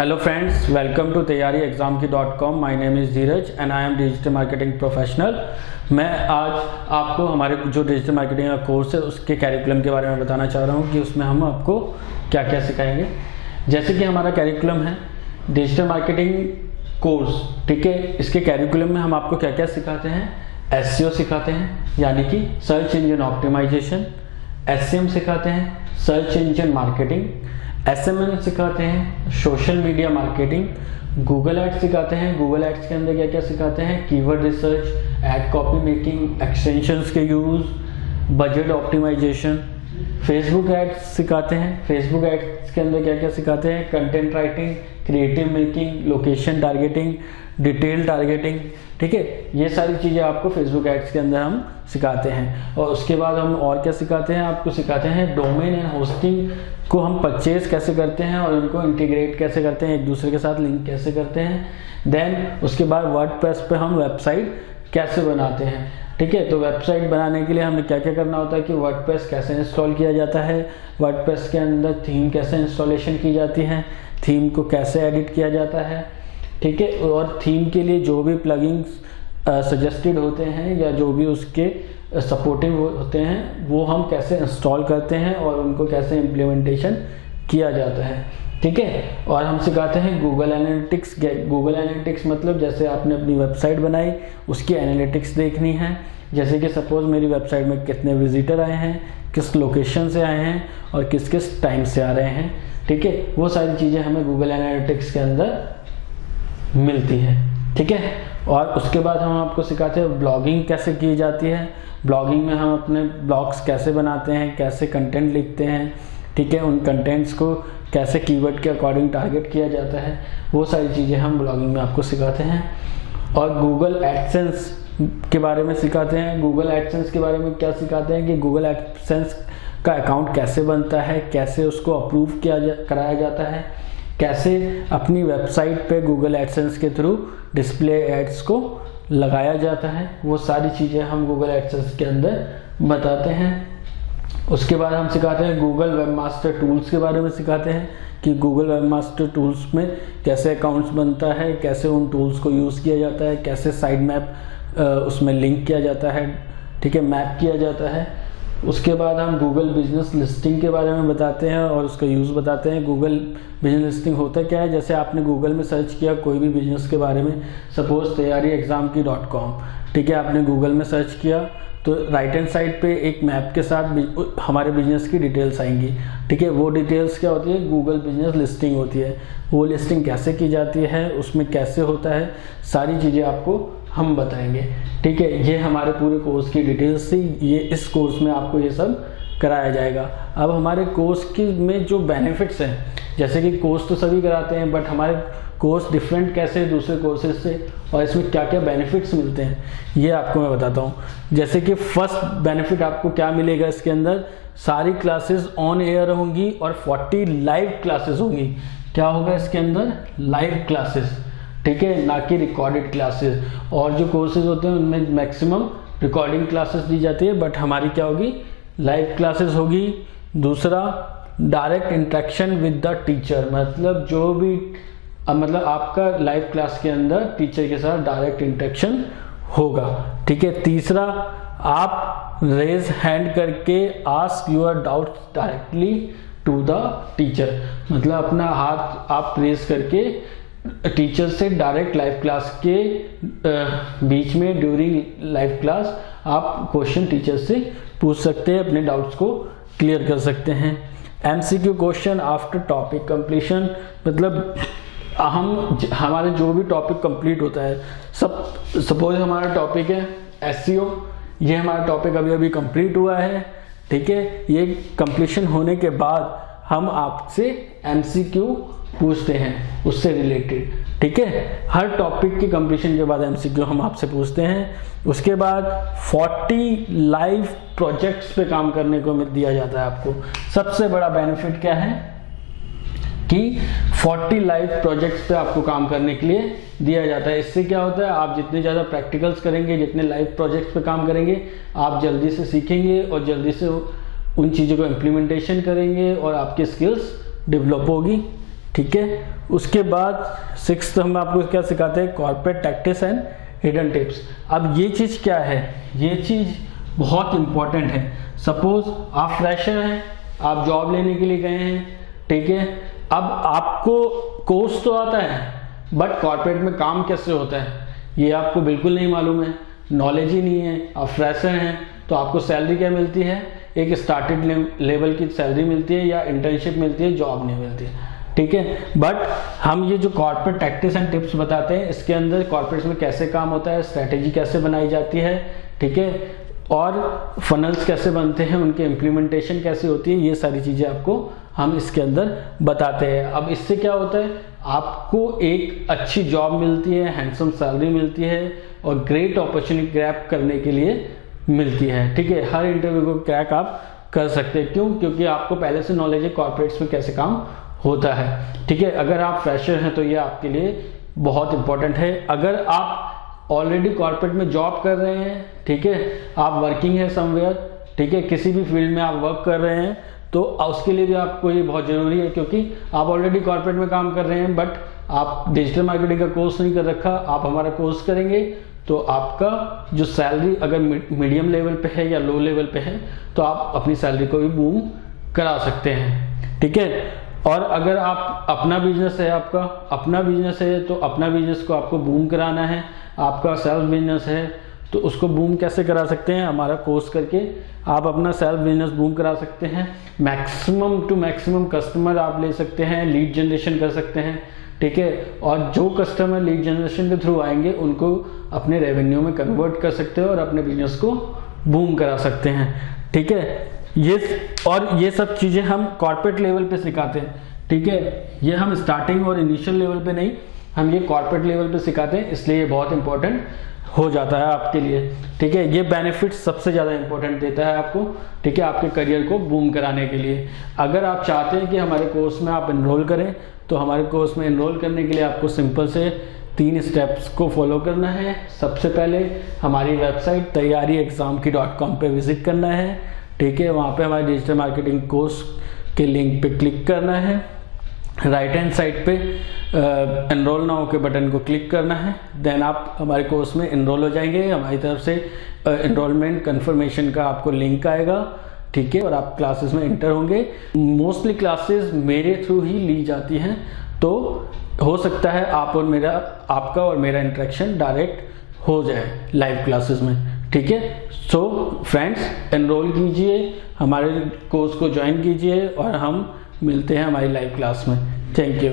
Hello friends, welcome to तैयारी exam की .com। My name is Dheeraj and I am digital marketing professional. मैं आज आपको हमारे जो डिजिटल मार्केटिंग का कोर्स है उसके कैरिकुलम के बारे में बताना चाह रहा हूँ कि उसमें हम आपको क्या क्या सिखाएंगे। जैसे कि हमारा कैरिकुलम है डिजिटल मार्केटिंग कोर्स, ठीक है। इसके कैरिकुलम में हम आपको क्या क्या सिखाते हैं। SEO सिखाते हैं यानी कि सर्च इंजन ऑप्टिमाइजेशन, SEM सिखाते हैं सर्च इंजन मार्केटिंग, SMM सिखाते हैं social media marketing, Google ads सिखाते हैं। गूगल एड्स के अंदर क्या क्या सिखाते हैं, keyword research, ad copy making, extensions के use, budget optimisation. Facebook ads सिखाते हैं। फेसबुक एड्स के अंदर क्या क्या सिखाते हैं, content writing, creative making, location targeting, detail targeting, ठीक है। ये सारी चीज़ें आपको फेसबुक एड्स के अंदर हम सिखाते हैं। और उसके बाद हम और क्या सिखाते हैं, आपको सिखाते हैं डोमेन एंड होस्टिंग को हम परचेज कैसे करते हैं और उनको इंटीग्रेट कैसे करते हैं, एक दूसरे के साथ लिंक कैसे करते हैं। देन उसके बाद वर्डप्रेस पे हम वेबसाइट कैसे बनाते हैं, ठीक है। तो वेबसाइट बनाने के लिए हमें क्या क्या करना होता है कि वर्डप्रेस कैसे इंस्टॉल किया जाता है, वर्डप्रेस के अंदर थीम कैसे इंस्टॉलेशन की जाती है, थीम को कैसे एडिट किया जाता है, ठीक है। और थीम के लिए जो भी प्लगइन्स सजेस्टेड होते हैं या जो भी उसके सपोर्टिव होते हैं वो हम कैसे इंस्टॉल करते हैं और उनको कैसे इम्प्लीमेंटेशन किया जाता है, ठीक है। और हम सिखाते हैं गूगल एनालिटिक्स। गूगल एनालिटिक्स मतलब जैसे आपने अपनी वेबसाइट बनाई, उसकी एनालिटिक्स देखनी है। जैसे कि सपोज मेरी वेबसाइट में कितने विजिटर आए हैं, किस लोकेशन से आए हैं और किस किस टाइम से आ रहे हैं, ठीक है। वो सारी चीज़ें हमें गूगल एनालिटिक्स के अंदर मिलती है, ठीक है। और उसके बाद हम आपको सिखाते हैं ब्लॉगिंग कैसे की जाती है। ब्लॉगिंग में हम अपने ब्लॉग्स कैसे बनाते हैं, कैसे कंटेंट लिखते हैं, ठीक है। उन कंटेंट्स को कैसे कीवर्ड के अकॉर्डिंग टारगेट किया जाता है, वो सारी चीज़ें हम ब्लॉगिंग में आपको सिखाते हैं। और गूगल एडसेंस के बारे में सिखाते हैं। गूगल एडसेंस के बारे में क्या सिखाते हैं कि गूगल एडसेंस का अकाउंट कैसे बनता है, कैसे उसको अप्रूव कराया जाता है, कैसे अपनी वेबसाइट पे गूगल एडसेंस के थ्रू डिस्प्ले एड्स को लगाया जाता है। वो सारी चीज़ें हम गूगल एडसेंस के अंदर बताते हैं। उसके बाद हम सिखाते हैं गूगल वेबमास्टर टूल्स के बारे में सिखाते हैं कि गूगल वेबमास्टर टूल्स में कैसे अकाउंट्स बनता है, कैसे उन टूल्स को यूज़ किया जाता है, कैसे साइड मैप उसमें लिंक किया जाता है, ठीक है, मैप किया जाता है। उसके बाद हम गूगल बिजनेस लिस्टिंग के बारे में बताते हैं और उसका यूज़ बताते हैं। गूगल बिजनेस लिस्टिंग होता क्या है, जैसे आपने गूगल में सर्च किया कोई भी बिजनेस के बारे में, सपोज तैयारी एग्जाम की .com, ठीक है। आपने गूगल में सर्च किया तो राइट हैंड साइड पे एक मैप के साथ हमारे बिजनेस की डिटेल्स आएंगी, ठीक है। वो डिटेल्स क्या होती है, गूगल बिजनेस लिस्टिंग होती है। वो लिस्टिंग कैसे की जाती है, उसमें कैसे होता है, सारी चीज़ें आपको हम बताएंगे, ठीक है। ये हमारे पूरे कोर्स की डिटेल्स थी। ये इस कोर्स में आपको ये सब कराया जाएगा। अब हमारे कोर्स की में जो बेनिफिट्स हैं, जैसे कि कोर्स तो सभी कराते हैं बट हमारे कोर्स डिफरेंट कैसे है दूसरे कोर्सेज से और इसमें क्या क्या बेनिफिट्स मिलते हैं ये आपको मैं बताता हूँ। जैसे कि फर्स्ट बेनिफिट आपको क्या मिलेगा, इसके अंदर सारी क्लासेस ऑन एयर होंगी और 40 लाइव क्लासेस होंगी। क्या होगा इसके अंदर, लाइव क्लासेस, ठीक है, ना कि रिकॉर्डेड क्लासेस। और जो कोर्सेज होते हैं उनमें मैक्सिमम रिकॉर्डिंग क्लासेस दी जाती है बट हमारी क्या होगी, लाइव क्लासेस होगी। दूसरा, direct interaction with the teacher, मतलब जो भी मतलब आपका लाइव क्लास के अंदर टीचर के साथ डायरेक्ट इंटरेक्शन होगा, ठीक है। तीसरा, आप रेज हैंड करके ask your doubts directly to the teacher, मतलब अपना हाथ आप रेज करके टीचर से डायरेक्ट लाइव क्लास के बीच में ड्यूरिंग लाइव क्लास आप क्वेश्चन टीचर से पूछ सकते हैं, अपने डाउट्स को क्लियर कर सकते हैं। MCQ question after topic completion, मतलब हमारे जो भी टॉपिक कंप्लीट होता है, सपोज हमारा टॉपिक है SEO, ये हमारा टॉपिक अभी अभी कंप्लीट हुआ है, ठीक है। ये कंप्लीशन होने के बाद हम आपसे MCQ पूछते हैं उससे रिलेटेड, ठीक है। हर टॉपिक की कंप्लीशन के बाद MCQ हम आपसे पूछते हैं। उसके बाद 40 लाइव प्रोजेक्ट्स पे काम करने को दिया जाता है आपको। सबसे बड़ा बेनिफिट क्या है कि 40 लाइव प्रोजेक्ट्स पे आपको काम करने के लिए दिया जाता है। इससे क्या होता है, आप जितने ज़्यादा प्रैक्टिकल्स करेंगे, जितने लाइव प्रोजेक्ट्स पे काम करेंगे, आप जल्दी से सीखेंगे और जल्दी से उन चीज़ों को इम्प्लीमेंटेशन करेंगे और आपकी स्किल्स डेवलप होगी, ठीक है। उसके बाद 6th हम आपको क्या सिखाते हैं, corporate tactics and hidden tips. अब ये चीज़ क्या है, ये चीज़ बहुत इंपॉर्टेंट है। सपोज आप फ्रेशर हैं, आप जॉब लेने के लिए गए हैं, ठीक है, अब आपको कोर्स तो आता है बट कॉर्पोरेट में काम कैसे होता है ये आपको बिल्कुल नहीं मालूम है, नॉलेज ही नहीं है, आप फ्रेशर हैं, तो आपको सैलरी क्या मिलती है, एक स्टार्टेड लेवल की सैलरी मिलती है या इंटर्नशिप मिलती है, जॉब नहीं मिलती है, ठीक है। बट हम ये जो कॉर्पोरेट टैक्टिक्स एंड टिप्स बताते हैं, इसके अंदर कॉर्पोरेट्स में कैसे काम होता है, स्ट्रैटेजी कैसे बनाई जाती है, ठीक है, और फनल्स कैसे बनते हैं, उनके इम्प्लीमेंटेशन कैसे होती है, ये सारी चीज़ें आपको हम इसके अंदर बताते हैं। अब इससे क्या होता है, आपको एक अच्छी जॉब मिलती है, हैंडसम सैलरी मिलती है और ग्रेट अपॉर्चुनिटी क्रैक करने के लिए मिलती है, ठीक है। हर इंटरव्यू को क्रैक आप कर सकते हैं, क्यों, क्योंकि आपको पहले से नॉलेज है कॉर्पोरेट्स में कैसे काम होता है, ठीक है। अगर आप फ्रेशर हैं तो ये आपके लिए बहुत इंपॉर्टेंट है। अगर आप ऑलरेडी कॉर्पोरेट में जॉब कर रहे हैं, ठीक है, आप वर्किंग है समवेयर, ठीक है, किसी भी फील्ड में आप वर्क कर रहे हैं, तो उसके लिए भी आपको ये बहुत ज़रूरी है, क्योंकि आप ऑलरेडी कॉर्पोरेट में काम कर रहे हैं बट आप डिजिटल मार्केटिंग का कोर्स नहीं कर रखा, आप हमारा कोर्स करेंगे तो आपका जो सैलरी अगर मीडियम लेवल पे है या लो लेवल पे है तो आप अपनी सैलरी को भी बूम करा सकते हैं, ठीक है। और अगर आप अपना बिजनेस है, आपका अपना बिजनेस है, तो अपना बिजनेस को आपको बूम कराना है, आपका सेल्फ बिजनेस है तो उसको बूम कैसे करा सकते हैं, हमारा कोर्स करके आप अपना सेल्फ बिजनेस बूम करा सकते हैं। मैक्सिमम टू मैक्सिमम कस्टमर आप ले सकते हैं, लीड जनरेशन कर सकते हैं, ठीक है, और जो कस्टमर लीड जनरेशन के थ्रू आएंगे उनको अपने रेवेन्यू में कन्वर्ट कर सकते हैं और अपने बिजनेस को बूम करा सकते हैं, ठीक है। ये सब चीज़ें हम कॉर्पोरेट लेवल पे सिखाते हैं, ठीक है। ये हम स्टार्टिंग और इनिशियल लेवल पे नहीं, हम ये कॉर्पोरेट लेवल पे सिखाते हैं, इसलिए ये बहुत इंपॉर्टेंट हो जाता है आपके लिए, ठीक है। ये बेनिफिट सबसे ज़्यादा इंपॉर्टेंट देता है आपको, ठीक है, आपके करियर को बूम कराने के लिए। अगर आप चाहते हैं कि हमारे कोर्स में आप इनरोल करें तो हमारे कोर्स में इनरोल करने के लिए आपको सिंपल से 3 स्टेप्स को फॉलो करना है। सबसे पहले हमारी वेबसाइट taiyariexam.com पे विजिट करना है, ठीक है, वहाँ पे हमारे डिजिटल मार्केटिंग कोर्स के लिंक पे क्लिक करना है, राइट हैंड साइड पे एनरोल नाउ के बटन को क्लिक करना है, देन आप हमारे कोर्स में इनरोल हो जाएंगे। हमारी तरफ से एनरोलमेंट कंफर्मेशन का आपको लिंक आएगा, ठीक है, और आप क्लासेस में इंटर होंगे। मोस्टली क्लासेस मेरे थ्रू ही ली जाती हैं, तो हो सकता है आपका और मेरा इंटरेक्शन डायरेक्ट हो जाए लाइव क्लासेस में, ठीक है। सो फ्रेंड्स, एनरोल कीजिए, हमारे कोर्स को ज्वाइन कीजिए और हम मिलते हैं हमारी लाइव क्लास में। Thank you.